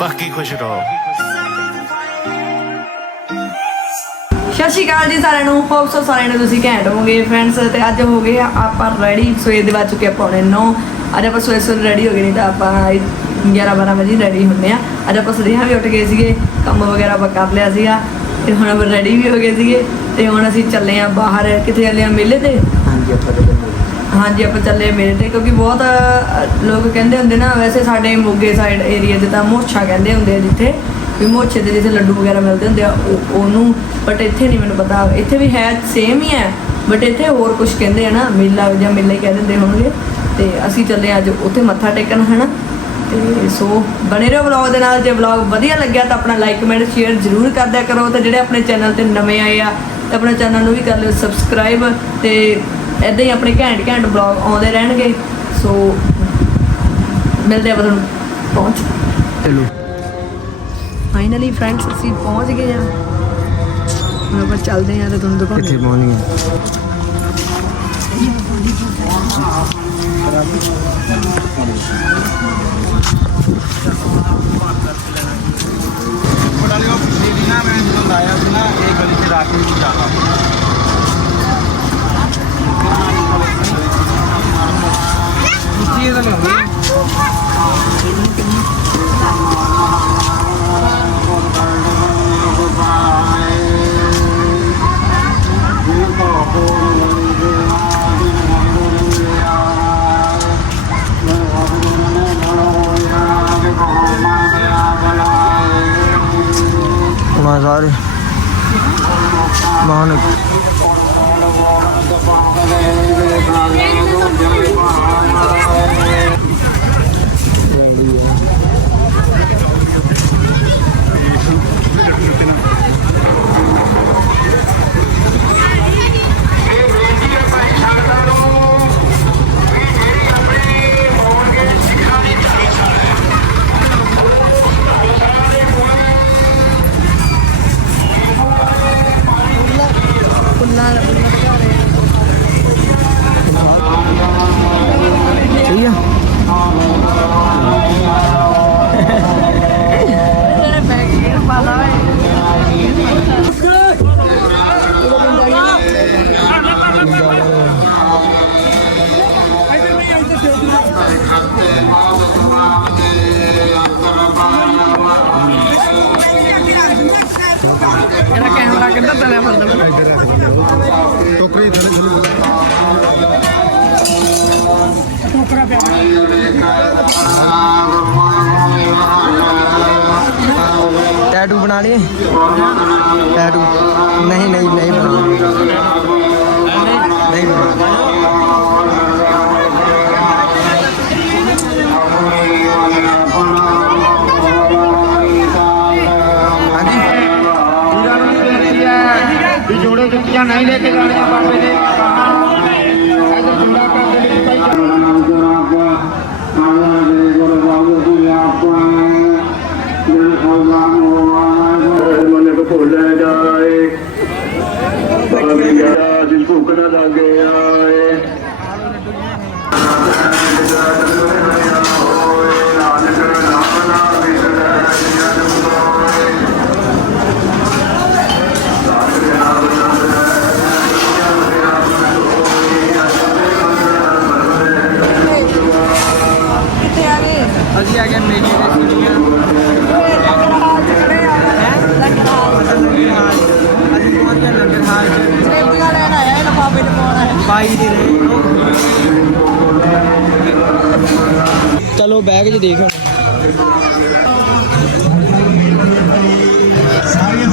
ਬਾਕੀ ਖੁਸ਼ ਰਹੋ। ਸਤਿ ਸ਼੍ਰੀ ਅਕਾਲ ਜੀ ਸਾਰਿਆਂ ਨੂੰ। ਹੋਪ ਸੋ ਸਾਰਿਆਂ ਨੂੰ ਤੁਸੀਂ ਘੈਂਟ ਹੋਵੋਗੇ। ਫਰੈਂਡਸ ਤੇ ਅੱਜ ਹੋ ਗਏ ਆ ਆਪਾਂ ਰੈਡੀ ਸਵੇਰ ਦੇ ਵੱਜ ਚੁੱਕੇ ਆ ਪੌਣੇ 9 ਅੱਜ ਆਪਾਂ ਸਵੇਰ ਸਵੇਰ ਰੈਡੀ ਹੋ ਗਏ ਨਹੀਂ ਤਾਂ ਆਪਾਂ 11 12 ਵਜੇ ਰੈਡੀ ਹੁੰਨੇ ਆ। ਅੱਜ ਆਪਾਂ ਸਦੇਹਾ ਵੀ ਉੱਠ ਗਏ ਸੀਗੇ ਕੰਮ ਵਗੈਰਾ ਆਪਾਂ ਕਰ ਲਿਆ ਸੀਗਾ। ਤੇ ਹੁਣ ਆਪਾਂ ਰੈਡੀ ਵੀ ਹੋ ਗਏ ਸੀਗੇ। ਤੇ ਹੁਣ ਅਸੀਂ ਚੱਲੇ ਆ ਬਾਹਰ। ਕਿੱਥੇ ਚੱਲੇ ਆ? ਮੇਲੇ ਤੇ? ਹਾਂਜੀ ਆਪਾਂ ਚੱਲੇ ਹਾਂਜੀ, ਆਪਾਂ ਚੱਲੇ ਮੇਰੇ ਤੇ ਕਿਉਂਕਿ ਬਹੁਤ ਲੋਕ ਕਹਿੰਦੇ ਹੁੰਦੇ ਨਾ, ਵੈਸੇ ਸਾਡੇ ਮੋਗੇ ਸਾਈਡ ਏਰੀਆ 'ਚ ਤਾਂ ਮੋਛਾ ਕਹਿੰਦੇ ਹੁੰਦੇ ਆ ਜਿੱਥੇ, ਵੀ ਮੋਛੇ ਦੇ ਜਿੱਥੇ ਲੱਡੂ ਵਗੈਰਾ ਮਿਲਦੇ ਹੁੰਦੇ ਆ, ਉਹ- ਉਹਨੂੰ ਬਟ ਇੱਥੇ ਨਹੀਂ ਮੈਨੂੰ ਪਤਾ। ਇੱਥੇ ਵੀ ਹੈ ਸੇਮ ਹੀ ਹੈ ਬਟ ਇੱਥੇ ਹੋਰ ਕੁਝ ਕਹਿੰਦੇ ਆ ਨਾ, ਮੇਲਾ ਜਾਂ ਮੇਲੇ ਕਹਿ ਦਿੰਦੇ ਹੋਣਗੇ। ਤੇ ਅਸੀਂ ਚੱਲੇ ਅੱਜ ਉੱਥੇ ਮੱਥਾ ਟੇਕਣ, ਹਨਾ? ਤੇ ਸੋ, ਬਣੇ ਰਹੋ ਵਲੌਗ ਦੇ ਨਾਲ, ਜੇ ਵਲੌਗ ਵਧੀਆ ਲੱਗਿਆ ਤਾਂ ਆਪਣਾ ਲਾਈਕ ਕਮੈਂਟ ਸ਼ੇਅਰ ਜ਼ਰੂਰ ਕਰਦਿਆ ਕਰੋ। ਤੇ ਜਿਹੜੇ ਆਪਣੇ ਚੈਨਲ ਤੇ ਨਵੇਂ ਆਏ ਆ, ਤਾਂ ਆਪਣੇ ਚੈਨਲ ਨੂੰ ਵੀ ਕਰ ਲਿਓ ਸਬਸਕ੍ਰਾਈਬ ਤੇ ਇਦਾਂ ਹੀ ਆਪਣੇ ਘੈਂਟ ਘੈਂਟ ਵਲੌਗ ਆਉਂਦੇ ਰਹਿਣਗੇ। ਸੋ ਮਿਲਦੇ ਆ ਆਪਾਂ ਤੁਹਾਨੂੰ। ਪਹੁੰਚ। ਚਲੋ। ਫਾਈਨਲੀ ਫਰੈਂਡਸ ਅਸੀਂ ਪਹੁੰਚ ਗਏ ਆ ਹੁਣ ਆਪਾਂ ਚੱਲਦੇ ਆ ਤੇ ਤੁਹਾਨੂੰ ਕਿੱਥੇ ਦਿਖਾਉਂਦੇ ਪਹੁੰਚ ਗਏ ਬਟਾਲੀਓ ਪਿਛਲੀ ਦੀ ਨਾ ਮੈਂ ਜਦੋਂ ਲਾਇਆ ਸੀ ਨਾ ਇਹ ਗਲੀ ਤੇ ਰਾਤ ਨੂੰ ਜਾਣਾ। Huh? ਟੈਟੂ ਬਣਾ ਲਈਏ? ਟੈਟੂ ਨਹੀਂ ਨਹੀਂ ਨਹੀਂ ਬਣਾ ਨਹੀਂ ਹਾਂਜੀ? ਜੋੜੇ ਜੁੱਤੀਆਂ ਨਹੀਂ ਲੈ ਕੇ ਜਾਣੀਆਂ ਬਾਬੇ ਦੇ। 'ਚ ਦੇਖ ਹੁਣ।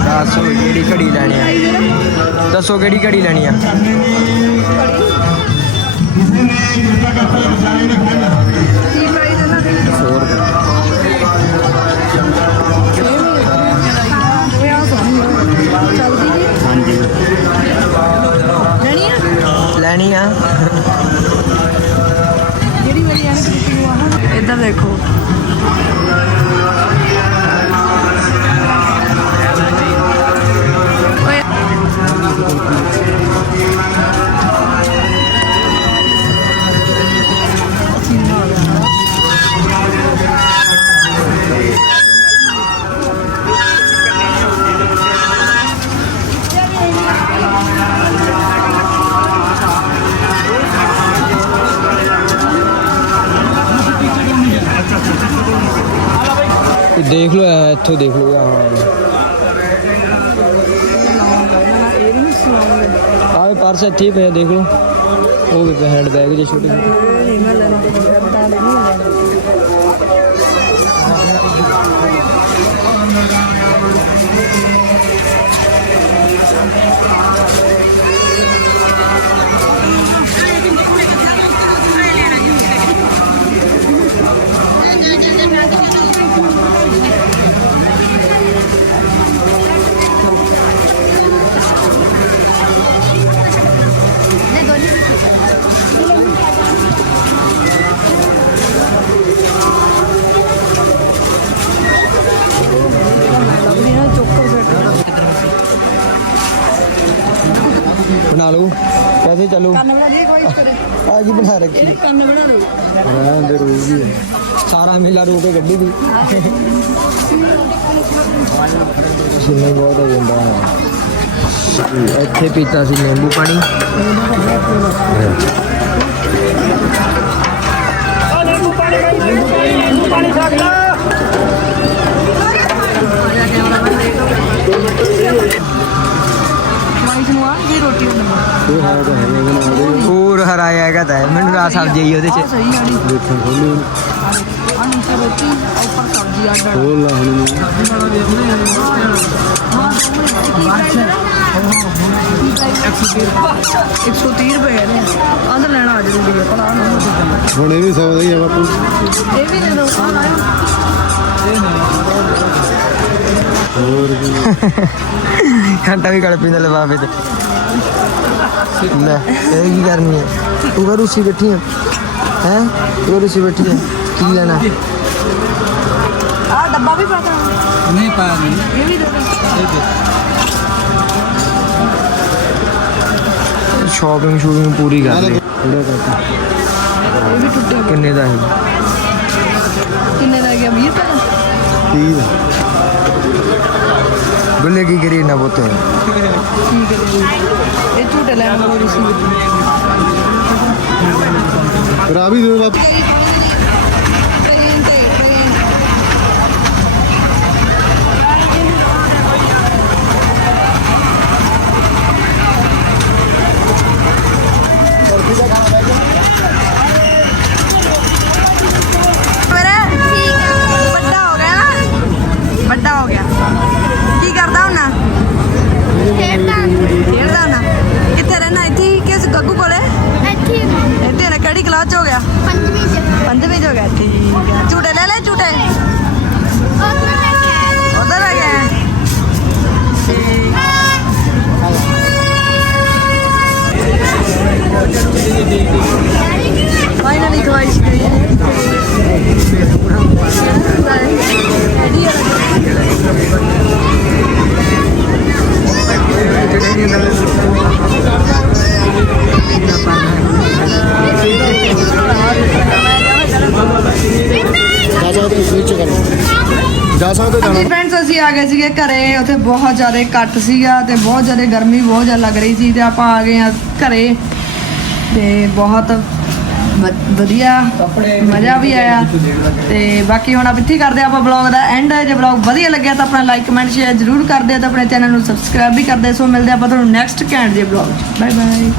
ਦੱਸੋ ਕਿਹੜੀ ਘੜੀ ਲੈਣੀ ਆ। ਦੱਸੋ ਕਿਹੜੀ ਘੜੀ ਲੈਣੀ ਆ। ਕੀ ਦੇਖ ਲਓ ਐ, ਇੱਥੋਂ ਦੇਖ ਲਓ ਹਾਂ ਆਹ ਪਰਸ ਇੱਥੇ ਹੀ ਪਿਆ ਦੇਖ ਲਓ ਉਹ ਵੀ ਪਿਆ ਹੈਂਡ ਬੈਗ ਜੇ ਛੋਟੇ ਜਿਹੇ। ਬਣਾ ਲਓ ਕੈਸੇ ਚੱਲੋ? ਆ ਕੀ ਬਣਾ ਰੱਖੀ। ਕੰਨ ਬਣਾ ਦੇ ਦੇ ਰੋਈ ਸਾਰਾ ਮੇਲਾ ਰੋ ਕੇ ਗੱਡੀ ਦੀ। ਸਿੰਨੇ ਬਹੁਤ ਹੋ ਜਾਂਦਾ ਹੈ। ਇੱਥੇ ਪੀਤਾ ਸੀ ਨਿੰਬੂ ਹੋਰ ਹਰਾਇਆ ਹੈਗਾ ਤਾਂ। ਮੈਨੂੰ ਰਾਤ ਸਬਜ਼ੀ ਆਈ ਉਹਦੇ ਚ ਦੇਖੋ ਖੋਲੂ ਆ ਨੀਚੇ ਰੋਟੀ ਉੱਪਰ ਸਬਜ਼ੀ ਆਡਾ ਖੋਲ ਲਾ ਹੁਣ ਇੱਕ ਸੌ ਤੀਹ ਰੁਪਏ ਨੇ ਤਾਂ ਲੈਣਾ ਆ ਜਰੂਰੀ ਹੈ ਪਰ ਆਹ ਨਾ ਹੁਣ ਇਹ ਵੀ ਸੌਦਾ ਹੀ ਆ ਬਾਪੂ ਇਹ ਵੀ ਆਹ ਲਾਇਓ ਹੋਰ ਵੀ ਘੰਟਾ ਵੀ ਗਲ ਪੀਂਦਾ ਲਫਾਫੇ ਤੇ ਲੈ ਇਹ ਕੀ ਕਰਨੀ ਹੈ ਤੂੰ ਕਾ ਰੁੱਸੀ ਬੈਠੀ ਹੈ ਹੈ ਤੂੰ ਰੁੱਸੀ ਬੈਠੀ ਹੈ ਕੀ ਲੈਣਾ ਆਹ ਡੱਬਾ ਵੀ ਪਾਤਾ ਨਹੀਂ ਪਾਇਆ ਨਹੀਂ ਇਹ ਵੀ ਦੇ ਦੋ ਸ਼ਾਪਿੰਗ ਸ਼ੂਪਿੰਗ ਪੂਰੀ ਕਰ ਲਈ ਇਹ ਵੀ ਟੁੱਟੇ ਕਿੰਨੇ ਦਾ ਹੈ ਕਿੰਨੇ ਗੁੱਲੇ ਕੀ ਕਰੀ ਨਾ ਬੋਤੇ ਠੀਕ ਹੈ ਜੀ। ਇਹ ਝੂਟੇ ਲੈਣ ਵਾਲੀ ਰਸੀਦ ਰਾਵੀ ਦੋ ਬਾਪੂ ਆ ਗਏ ਸੀਗੇ ਘਰੇ ਉੱਥੇ ਬਹੁਤ ਜ਼ਿਆਦਾ ਕੱਟ ਸੀਗਾ ਤੇ ਬਹੁਤ ਜ਼ਿਆਦਾ ਗਰਮੀ ਬਹੁਤ ਜ਼ਿਆਦਾ ਲੱਗ ਰਹੀ ਸੀ ਤੇ ਆਪਾਂ ਆ ਗਏ ਆ ਘਰੇ ਤੇ ਬਹੁਤ ਵਧੀਆ ਮਜ਼ਾ ਵੀ ਆਇਆ ਤੇ ਬਾਕੀ ਹੁਣ ਆਪਾਂ ਇੱਥੇ ਕਰਦੇ ਆਪਾਂ ਬਲੌਗ ਦਾ ਐਂਡ ਜੇ ਬਲੌਗ ਵਧੀਆ ਲੱਗਿਆ ਤਾਂ ਆਪਣਾ ਲਾਈਕ ਕਮੈਂਟ ਸ਼ੇਅਰ ਜ਼ਰੂਰ ਕਰ ਦਿਓ ਤੇ ਆਪਣੇ ਚੈਨਲ ਨੂੰ ਸਬਸਕ੍ਰਾਈਬ ਵੀ ਕਰ ਦਿਓ ਸੋ ਮਿਲਦੇ ਆਪਾਂ ਤੁਹਾਨੂੰ ਨੈਕਸਟ ਕੈਂਡ ਦੇ ਬਲੌਗ 'ਚ। Bye bye